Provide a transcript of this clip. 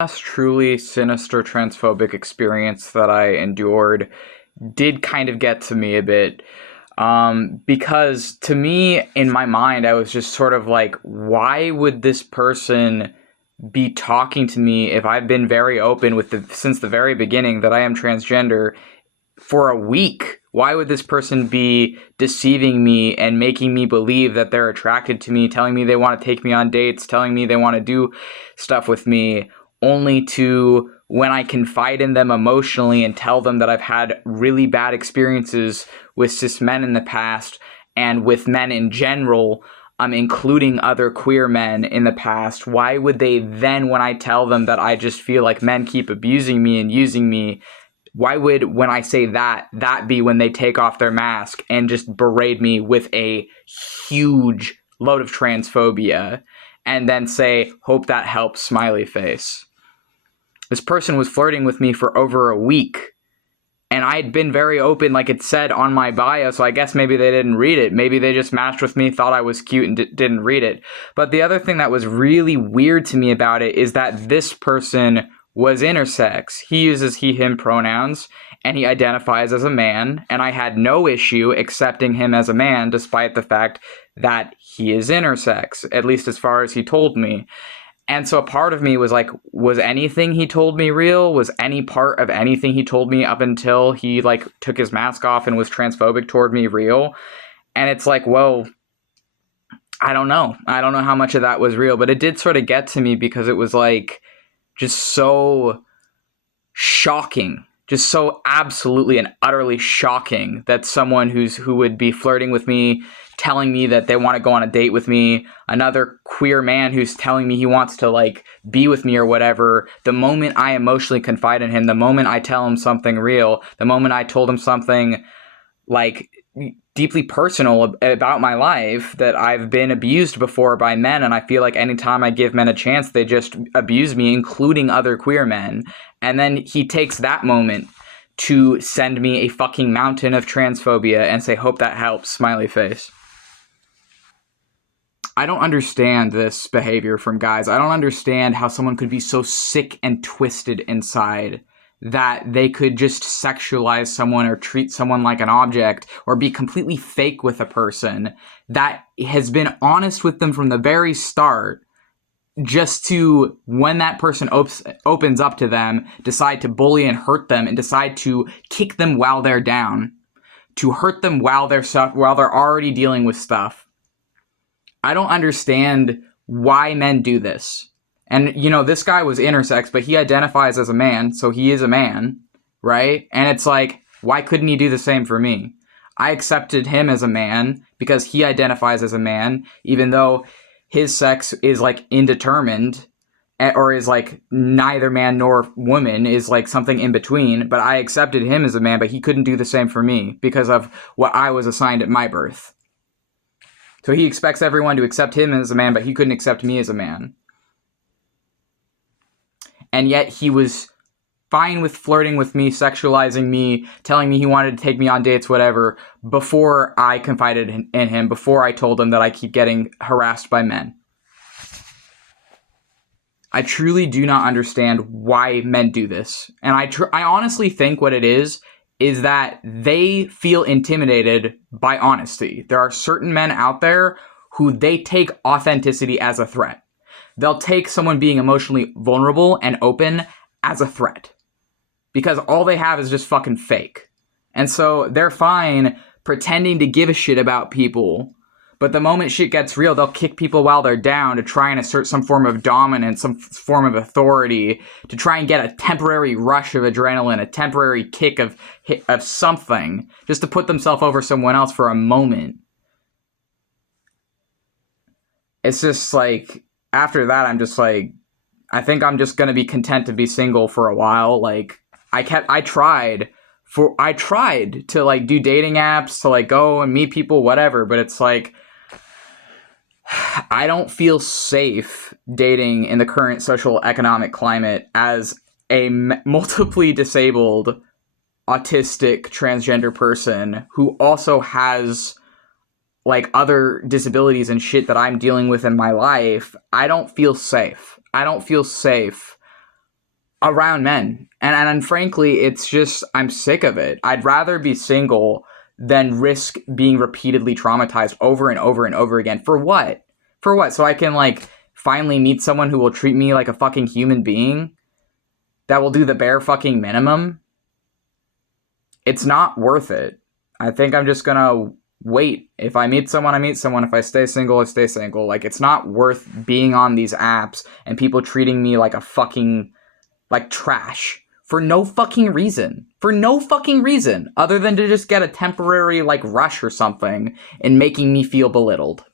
Last truly sinister transphobic experience that I endured did kind of get to me a bit. Because to me, in my mind, I was just sort of like, why would this person be talking to me if I've been very open since the very beginning that I am transgender for a week? Why would this person be deceiving me and making me believe that they're attracted to me, telling me they want to take me on dates, telling me they want to do stuff with me, only to, when I confide in them emotionally and tell them that I've had really bad experiences with cis men in the past and with men in general, including other queer men in the past, why would they then, when I tell them that I just feel like men keep abusing me and using me, why would, when I say that be when they take off their mask and just berate me with a huge load of transphobia and then say, hope that helps, smiley face? This person was flirting with me for over a week, and I had been very open, like it said on my bio, so I guess maybe they didn't read it. Maybe they just matched with me, thought I was cute, and didn't read it. But the other thing that was really weird to me about it is that this person was intersex. He uses he, him pronouns, and he identifies as a man, and I had no issue accepting him as a man, despite the fact that he is intersex, at least as far as he told me. And so a part of me was like, was anything he told me real? Was any part of anything he told me up until he like took his mask off and was transphobic toward me real? And it's like, well, I don't know. I don't know how much of that was real, but it did sort of get to me because it was like just so shocking, just so absolutely and utterly shocking that someone who would be flirting with me, telling me that they want to go on a date with me, another queer man who's telling me he wants to like be with me or whatever, the moment I emotionally confide in him, the moment I tell him something real, the moment I told him something like deeply personal about my life, that I've been abused before by men, and I feel like anytime I give men a chance, they just abuse me, including other queer men. And then he takes that moment to send me a fucking mountain of transphobia and say, hope that helps, smiley face. I don't understand this behavior from guys. I don't understand how someone could be so sick and twisted inside that they could just sexualize someone or treat someone like an object or be completely fake with a person that has been honest with them from the very start, just to, when that person opens up to them, decide to bully and hurt them and decide to kick them while they're down, to hurt them while they're already dealing with stuff. I don't understand why men do this. And, you know, this guy was intersex, but he identifies as a man, so he is a man, right? And it's like, why couldn't he do the same for me? I accepted him as a man because he identifies as a man, even though his sex is, like, indeterminate, or is, like, neither man nor woman, is, like, something in between. But I accepted him as a man, but he couldn't do the same for me because of what I was assigned at my birth. So he expects everyone to accept him as a man, but he couldn't accept me as a man. And yet he was fine with flirting with me, sexualizing me, telling me he wanted to take me on dates, whatever, before I confided in him, before I told him that I keep getting harassed by men. I truly do not understand why men do this. And I honestly think what it is that they feel intimidated by honesty. There are certain men out there who they take authenticity as a threat. They'll take someone being emotionally vulnerable and open as a threat, because all they have is just fucking fake. And so they're fine pretending to give a shit about people, but the moment shit gets real, they'll kick people while they're down to try and assert some form of dominance, some form of authority, to try and get a temporary rush of adrenaline, a temporary kick of something, just to put themselves over someone else for a moment. It's just like, after that, I'm just like, I think I'm just going to be content to be single for a while. Like, I tried to like do dating apps, to like go and meet people, whatever, but it's like, I don't feel safe dating in the current social economic climate as a multiply disabled, autistic, transgender person who also has like other disabilities and shit that I'm dealing with in my life. I don't feel safe. I don't feel safe around men. And frankly, it's just, I'm sick of it. I'd rather be single than risk being repeatedly traumatized over and over and over again. For what? For what? So I can, like, finally meet someone who will treat me like a fucking human being? That will do the bare fucking minimum? It's not worth it. I think I'm just gonna wait. If I meet someone, I meet someone. If I stay single, I stay single. Like, it's not worth being on these apps and people treating me like a fucking, like, trash for no fucking reason. For no fucking reason other than to just get a temporary, like, rush or something and making me feel belittled.